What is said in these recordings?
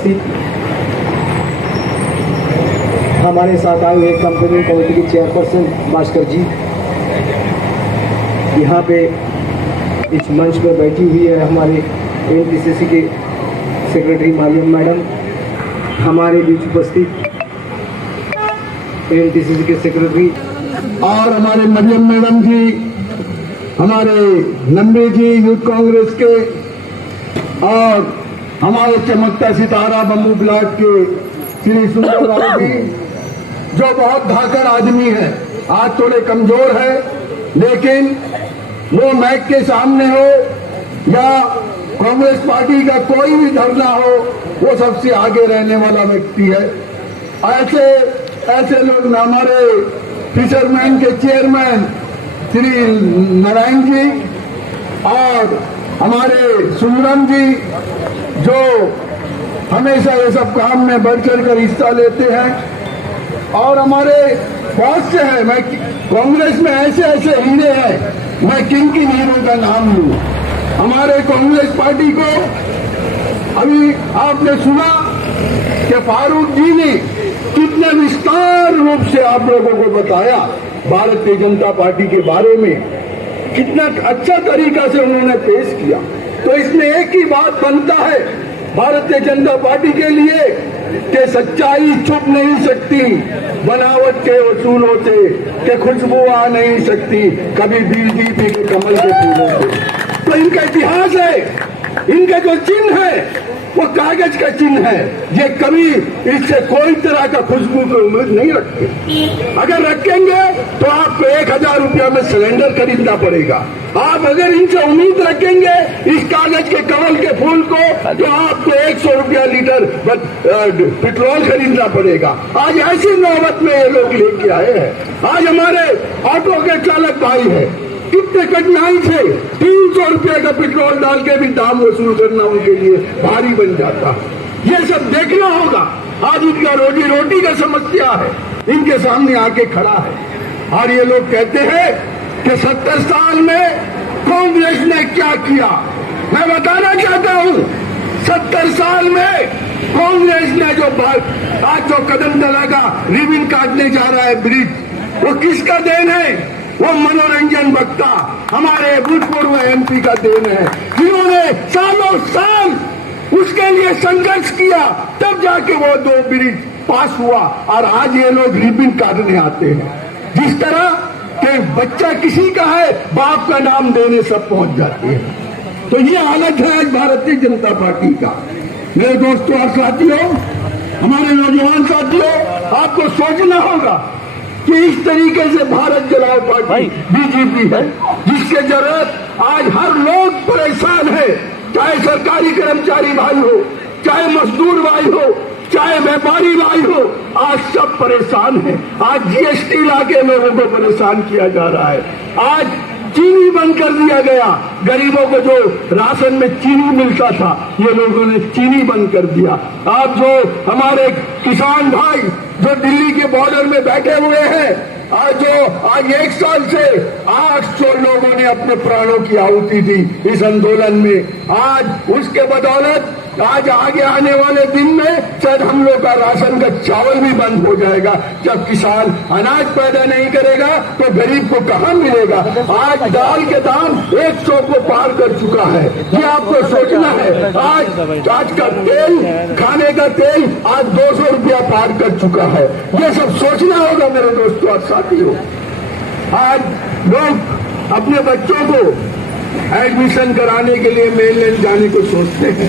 उपस्थित हमारे साथ आए हुए कंपनी कमेटी की चेयरपर्सन भास्कर जी, यहाँ पे इस मंच पर बैठी हुई है हमारे एनटीसीसी के सेक्रेटरी मारियम मैडम, हमारे बीच उपस्थित एनटीसीसी के सेक्रेटरी और हमारे मरियम मैडम जी, हमारे नंबे जी यूथ कांग्रेस के, और हमारे चमकता सितारा बम्बू ब्लॉक के श्री सुंदर राव जी, जो बहुत धाकड़ आदमी है, आज थोड़े कमजोर है, लेकिन वो मैक के सामने हो या कांग्रेस पार्टी का कोई भी धरना हो, वो सबसे आगे रहने वाला व्यक्ति है। ऐसे लोग हमारे फिशरमैन के चेयरमैन श्री नारायण जी और हमारे सुंदरम जी, जो हमेशा ये सब काम में बढ़ चढ़ कर हिस्सा लेते हैं, और हमारे बहुत से हैं, मैं कांग्रेस में ऐसे हीरे हैं, मैं किन हीरों का नाम लूं। हमारे कांग्रेस पार्टी को अभी आपने सुना कि फारूक जी ने कितने विस्तार रूप से आप लोगों को बताया भारतीय जनता पार्टी के बारे में, कितना अच्छा तरीका से उन्होंने पेश किया। तो इसमें एक ही बात बनता है भारतीय जनता पार्टी के लिए कि सच्चाई छुप नहीं सकती, बनावट के वसूलों से, कि खुशबू आ नहीं सकती कभी बीजेपी के कमल के फूलों से। तो इनका इतिहास है, इनका जो चिन्ह है वो कागज का चिन्ह है, ये कभी इससे कोई तरह का खुशबू की उम्मीद नहीं रखते। अगर रखेंगे तो आपको 1000 रुपया में सिलेंडर खरीदना पड़ेगा। आप अगर इनसे उम्मीद रखेंगे इस कागज के कमल के फूल को, तो आपको 100 रुपया लीटर पेट्रोल खरीदना पड़ेगा। आज ऐसी नौबत में ये लोग लेके आए हैं। आज हमारे ऑटो के चालक भाई है, कितने कठिनाई से 300 रुपये का पेट्रोल डाल के भी दाम वसूल करना उनके लिए भारी बन जाता है। ये सब देखना होगा। आज इनका रोजी रोटी का समस्या है, इनके सामने आके खड़ा है। और ये लोग कहते हैं कि 70 साल में कांग्रेस ने क्या किया। मैं बताना चाहता हूँ, 70 साल में कांग्रेस ने जो आज जो कदम चलागा, रिबन काटने जा रहा है ब्रिज, वो किसका देन है? वो मनोरंजन वक्ता हमारे भूतपूर्व एमपी का देन है, जिन्होंने सालों साल उसके लिए संघर्ष किया, तब जाके वो 2 ब्रिज पास हुआ। और आज ये लोग रिबन काटने आते हैं। जिस तरह के बच्चा किसी का है, बाप का नाम देने सब पहुंच जाते हैं। तो ये हालत है आज भारतीय जनता पार्टी का। मेरे दोस्तों और साथियों, हमारे नौजवान साथियों, आपको सोचना होगा कि इस तरीके से भारत जलाओ पार्टी बीजेपी है, जिसके जरूरत आज हर लोग परेशान है, चाहे सरकारी कर्मचारी भाई हो, चाहे मजदूर भाई हो, चाहे व्यापारी भाई हो, आज सब परेशान है। आज जीएसटी लाके लोगों को परेशान किया जा रहा है। आज चीनी बंद कर दिया गया, गरीबों को जो राशन में चीनी मिलता था, ये लोगों ने चीनी बंद कर दिया। आप जो हमारे किसान भाई जो दिल्ली के बॉर्डर में बैठे हुए हैं, आज 1 साल से 800 लोगों ने अपने प्राणों की आहुति दी इस आंदोलन में। आज उसके बदौलत आज आगे आने वाले दिन में शायद हम लोग का राशन का चावल भी बंद हो जाएगा। जब किसान अनाज पैदा नहीं करेगा तो गरीब को कहां मिलेगा। आज दाल के दाम 100 को पार कर चुका है, ये आपको सोचना है। आज का तेल, खाने का तेल आज 200 रुपया पार कर चुका है। ये सब सोचना होगा मेरे दोस्तों और साथियों। आज लोग अपने बच्चों को एडमिशन कराने के लिए मेनलैंड जाने को सोचते हैं।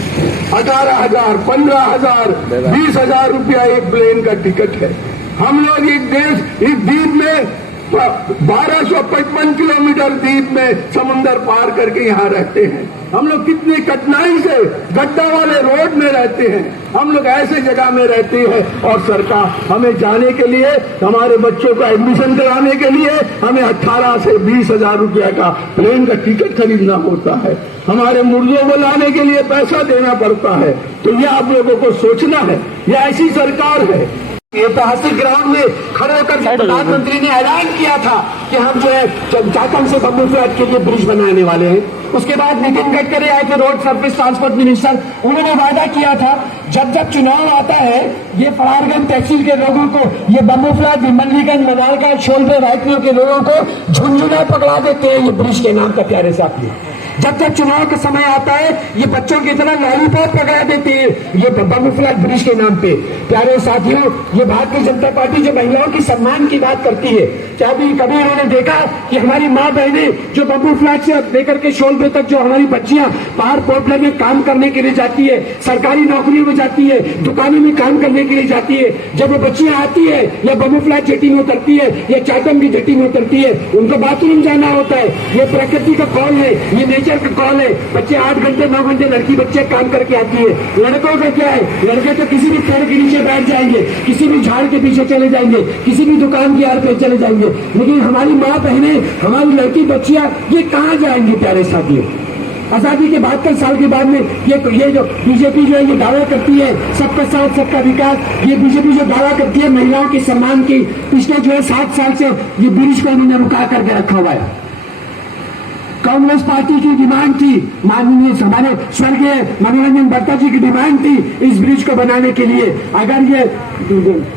18,000, 15,000, 20,000 रुपया एक प्लेन का टिकट है। हम लोग इस द्वीप में 1255 किलोमीटर द्वीप में समुंदर पार करके यहाँ रहते हैं। हम लोग कितनी कठिनाई से गड्ढा वाले रोड में रहते हैं, हम लोग ऐसे जगह में रहते हैं, और सरकार हमें जाने के लिए, हमारे बच्चों का एडमिशन कराने के लिए हमें 18 से 20,000 रुपया का प्लेन का टिकट खरीदना होता है। हमारे मुर्दों को लाने के लिए पैसा देना पड़ता है। तो ये आप लोगों को सोचना है, ये ऐसी सरकार है ऐतिहासिक ग्राउंड में खड़े होकर प्रधानमंत्री ने ऐलान किया था कि हम जो है चाटम से बम्बू फ्लैट के लिए ब्रिज बनाने वाले हैं। उसके बाद नितिन गडकरी आए थे, रोड सर्विस ट्रांसपोर्ट मिनिस्टर, उन्होंने वादा किया था जब जब चुनाव आता है ये फरारगंज तहसील के लोगों को, ये बम्बू फ्लैट मल्लीगंज मनालगंज शोलबे रायतनियों के लोगों को झुंझुना पकड़ा देते हैं ये ब्रिज के नाम का। प्यारे साथियों, जब तक चुनाव का समय आता है ये बच्चों की तरह लॉलीपॉप पकड़ा देती है ये बम्बू फ्लैट ब्रिज के नाम पे। प्यारे साथियों, ये भारतीय जनता पार्टी जो महिलाओं की सम्मान की बात करती है, क्या कभी उन्होंने देखा कि हमारी माँ बहनें जो बम्बू फ्लैट से लेकर के शोलबे तक जो हमारी बच्चियां बाहर पोर्टल में काम करने के लिए जाती है, सरकारी नौकरियों में जाती है, दुकानों में काम करने के लिए जाती है, जब वो बच्चियां आती है या बम्बू फ्लैट जेटी में उतरती है या चाटम की जेटी में उतरती है, उनको बाथरूम जाना होता है। ये प्रकृति का कॉल है, ये नेचर का कॉल है। बच्चे 8 घंटे 9 घंटे लड़की बच्चे काम करके आती है। लड़कों का क्या है, लड़के तो किसी भी पेड़ के नीचे बैठ जाएंगे, किसी भी झाड़ के पीछे चले जाएंगे, किसी भी दुकान की आड़ पे चले जाएंगे, लेकिन हमारी माँ बहनें, हमारी लड़की बच्चियां ये कहाँ जाएंगी? प्यारे साथियों, आजादी के 72 साल के बाद में ये जो बीजेपी जो है ये दावा करती है सबका साथ सबका विकास, ये बीजेपी जो दावा करती है महिलाओं के सम्मान की, पिछले जो है 7 साल से ये ब्रिज को इन्होंने रुका करके रखा हुआ है। कांग्रेस पार्टी की डिमांड थी, माननीय हमारे स्वर्गीय मनोरंजन भट्टा जी की डिमांड थी इस ब्रिज को बनाने के लिए। अगर ये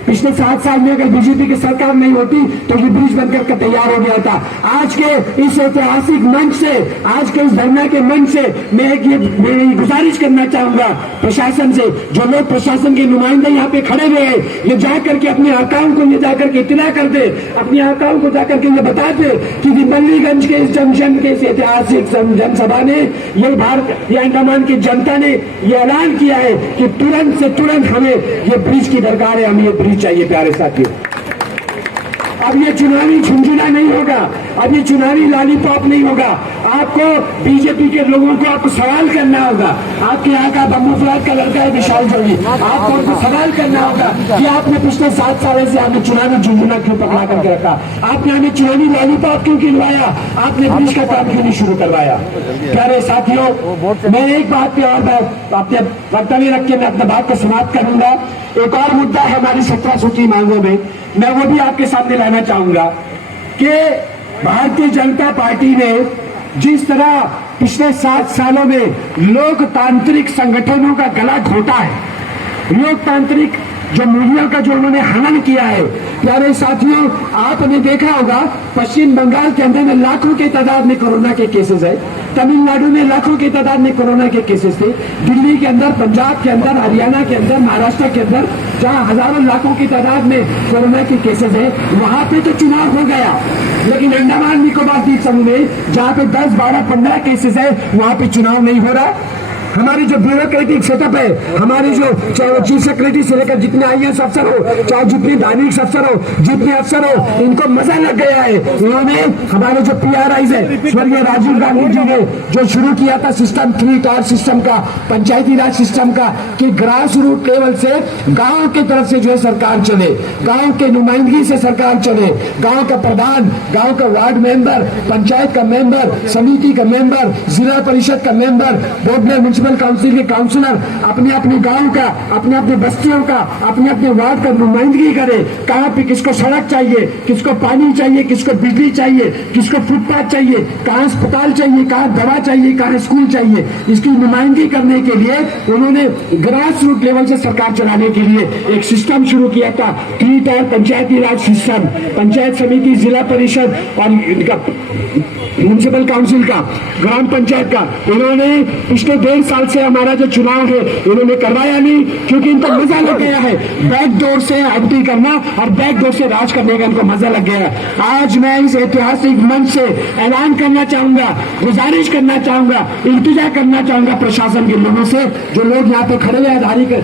पिछले 7 साल में अगर बीजेपी की सरकार नहीं होती तो ये ब्रिज बनकर के तैयार हो गया था। आज के इस ऐतिहासिक मंच से, आज के इस धरना के मंच से मैं एक गुजारिश करना चाहूंगा प्रशासन से, जो लोग प्रशासन के नुमाइंदे यहाँ पे खड़े हुए हैं, ये जाकर के अपने आकाओं को ये जाकर के इत्तला कर दे, अपने आकाओं को जाकर के ये बता दे कि मल्लीगंज के इस जंक्शन के ऐतिहासिक जनसभा ने, ये अंडमान की जनता ने ये ऐलान किया है कि तुरंत से तुरंत हमें ये ब्रिज की दरकार है, हमें ये ब्रिज चाहिए। प्यारे साथियों, अब ये चुनावी झुंझुना नहीं होगा, अब ये चुनावी लॉलीपॉप नहीं होगा। आपको बीजेपी के लोगों को आपको सवाल करना होगा। आपके यहाँ का बम्बू फ्लैट का लड़का है विशाल जोगी, आपको उनको सवाल करना होगा कि आपने पिछले 7 साल से हमें चुनावी झुंझुना क्यों पकड़ा करके रखा, आपने हमें चुनावी लॉलीपॉप क्यों खिलवाया, आपने ब्रिज का काम क्यों नहीं शुरू करवाया। प्यारे साथियों, मैं एक बात पे और अपने वक्तव्य रख के मैं अपनी बात को समाप्त करूंगा। एक और मुद्दा है हमारी 17 सूची मांगों में, मैं वो भी आपके सामने लाना चाहूंगा कि भारतीय जनता पार्टी ने जिस तरह पिछले 7 सालों में लोकतांत्रिक संगठनों का गला घोटा है, लोकतांत्रिक जो मूल्यों का जो उन्होंने हनन किया है। प्यारे साथियों, आपने देखा होगा पश्चिम बंगाल के अंदर में लाखों के तादाद में कोरोना के केसेस है, तमिलनाडु में लाखों की तादाद में कोरोना के केसेस थे, दिल्ली के अंदर, पंजाब के अंदर, हरियाणा के अंदर, महाराष्ट्र के अंदर जहां हजारों लाखों की तादाद में कोरोना के केसेस है, वहां पे तो चुनाव हो गया। लेकिन अंडमान निकोबार द्वीप समूह में जहां पे 10, 12, 15 केसेस है, वहां पे चुनाव नहीं हो रहा। हमारी जो ब्यूरोक्रेटिक सेटअप है, हमारी जो चाहे चीफ सेक्रेटरी से लेकर जितने IAS अफसर हो, चाहे जितने धार्मिक अफसर हो, जितने अफसर हो, इनको मजा लग गया है। इन्होंने हमारे जो PRIs है, स्वर्गीय राजीव गांधी जी ने जो शुरू किया था सिस्टम, 3 टायर सिस्टम का, पंचायती राज सिस्टम का, कि ग्रास रूट लेवल से गाँव की तरफ से जो है सरकार चले, गाँव के नुमाइंदगी से सरकार चले, गाँव का प्रधान, गाँव का वार्ड मेंबर, पंचायत का मेंबर, समिति का मेंबर, जिला परिषद का मेंबर, बोर्ड काउंसिल के काउंसलर अपने अपने गांव का, अपने अपने बस्तियों का, अपने अपने वार्ड का नुमाइंदगी करे। कहाँ पे किसको सड़क चाहिए, किसको पानी चाहिए, किसको बिजली चाहिए, किसको फुटपाथ चाहिए, कहाँ अस्पताल चाहिए, कहाँ दवा चाहिए, कहाँ स्कूल चाहिए, इसकी नुमाइंदगी करने के लिए उन्होंने ग्रास रूट लेवल से सरकार चलाने के लिए एक सिस्टम शुरू किया था, 3 टायर पंचायती राज सिस्टम, पंचायत समिति, जिला परिषद और म्युनिसिपल काउंसिल का, ग्राम पंचायत का। उन्होंने पिछले 1.5 साल से हमारा जो चुनाव है उन्होंने करवाया नहीं, क्योंकि इनको मजा लग गया है बैक डोर से आईटी करना और बैक डोर से राज करने का इनको मजा लग गया है। आज मैं इस ऐतिहासिक मंच से ऐलान करना चाहूंगा, गुजारिश करना चाहूंगा, इल्तिजा करना चाहूंगा प्रशासन के लोगों से, जो लोग यहाँ पे खड़े हुए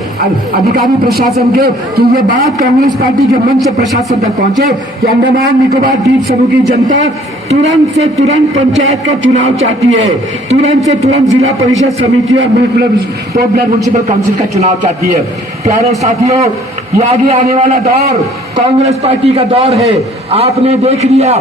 अधिकारी प्रशासन के, कि ये बात कांग्रेस पार्टी के मंच से प्रशासन तक पहुंचे कि अंडमान निकोबार द्वीप समूह की जनता तुरंत से तुरंत पंचायत का चुनाव चाहती है, तुरंत से तुरंत जिला परिषद समिति और पोर्ट ब्लेयर म्युनिसिपल काउंसिल का चुनाव चाहती है। प्यारे साथियों, ये आगे आने वाला दौर कांग्रेस पार्टी का दौर है। आपने देख लिया,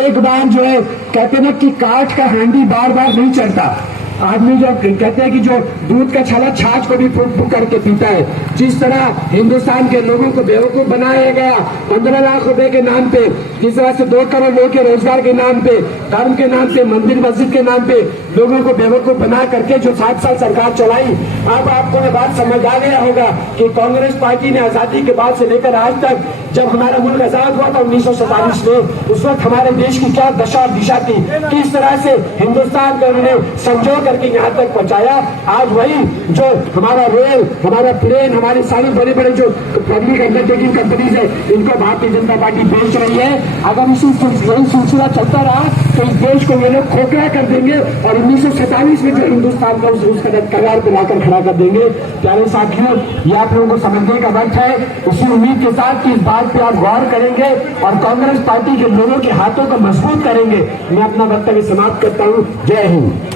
एक बार जो है कहते ना कि काठ का हांडी बार बार नहीं चढ़ता। आदमी जो कहते हैं कि जो दूध का छाला छाछ को भी फूक फूक करके पीता है, जिस तरह हिंदुस्तान के लोगों को बेवकूफ बनाया गया 15 लाख रुपए के नाम पे, जिस तरह से 2 करोड़ लोगों के रोजगार के नाम पे, धर्म के नाम पे, मंदिर मस्जिद के नाम पे लोगों को बेवकूफ बना करके जो 7 साल सरकार चलाई। अब आपको ये बात समझ आ गया होगा कि कांग्रेस पार्टी ने आजादी के बाद से लेकर आज तक, जब हमारा मुल्क आजाद हुआ था 1947 में, उस वक्त हमारे देश की क्या दशा और दिशा थी, किस तरह से हिंदुस्तान को उन्होंने संजो करके यहाँ तक पहुंचाया। आज वही जो हमारा रेल, हमारा प्लेन, हमारी सारी बड़े बड़े जो पब्लिक अंडरटेकिंग कंपनीज है, इनको भारतीय जनता पार्टी बेच रही है। अगर इसी सिलसिला चलता रहा तो इस देश को ये लोग खोखला कर देंगे और 1947 में जो हिंदुस्तान का उस कगार पे लाकर खड़ा कर देंगे। प्यारे साथियों, ये आप लोगों को समझने का वक्त है। उसी उम्मीद के साथ कि इस बात पे आप गौर करेंगे और कांग्रेस पार्टी के लोगों के हाथों को मजबूत करेंगे। मैं अपना वक्तव्य समाप्त करता हूँ। जय हिंद।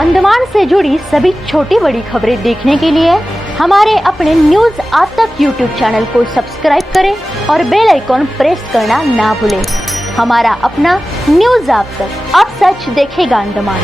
अंडमान से जुड़ी सभी छोटी बड़ी खबरें देखने के लिए हमारे अपने न्यूज आज तक यूट्यूब चैनल को सब्सक्राइब करें और बेल आइकॉन प्रेस करना ना भूलें। हमारा अपना न्यूज आज तक, अब सच देखेगा अंडमान।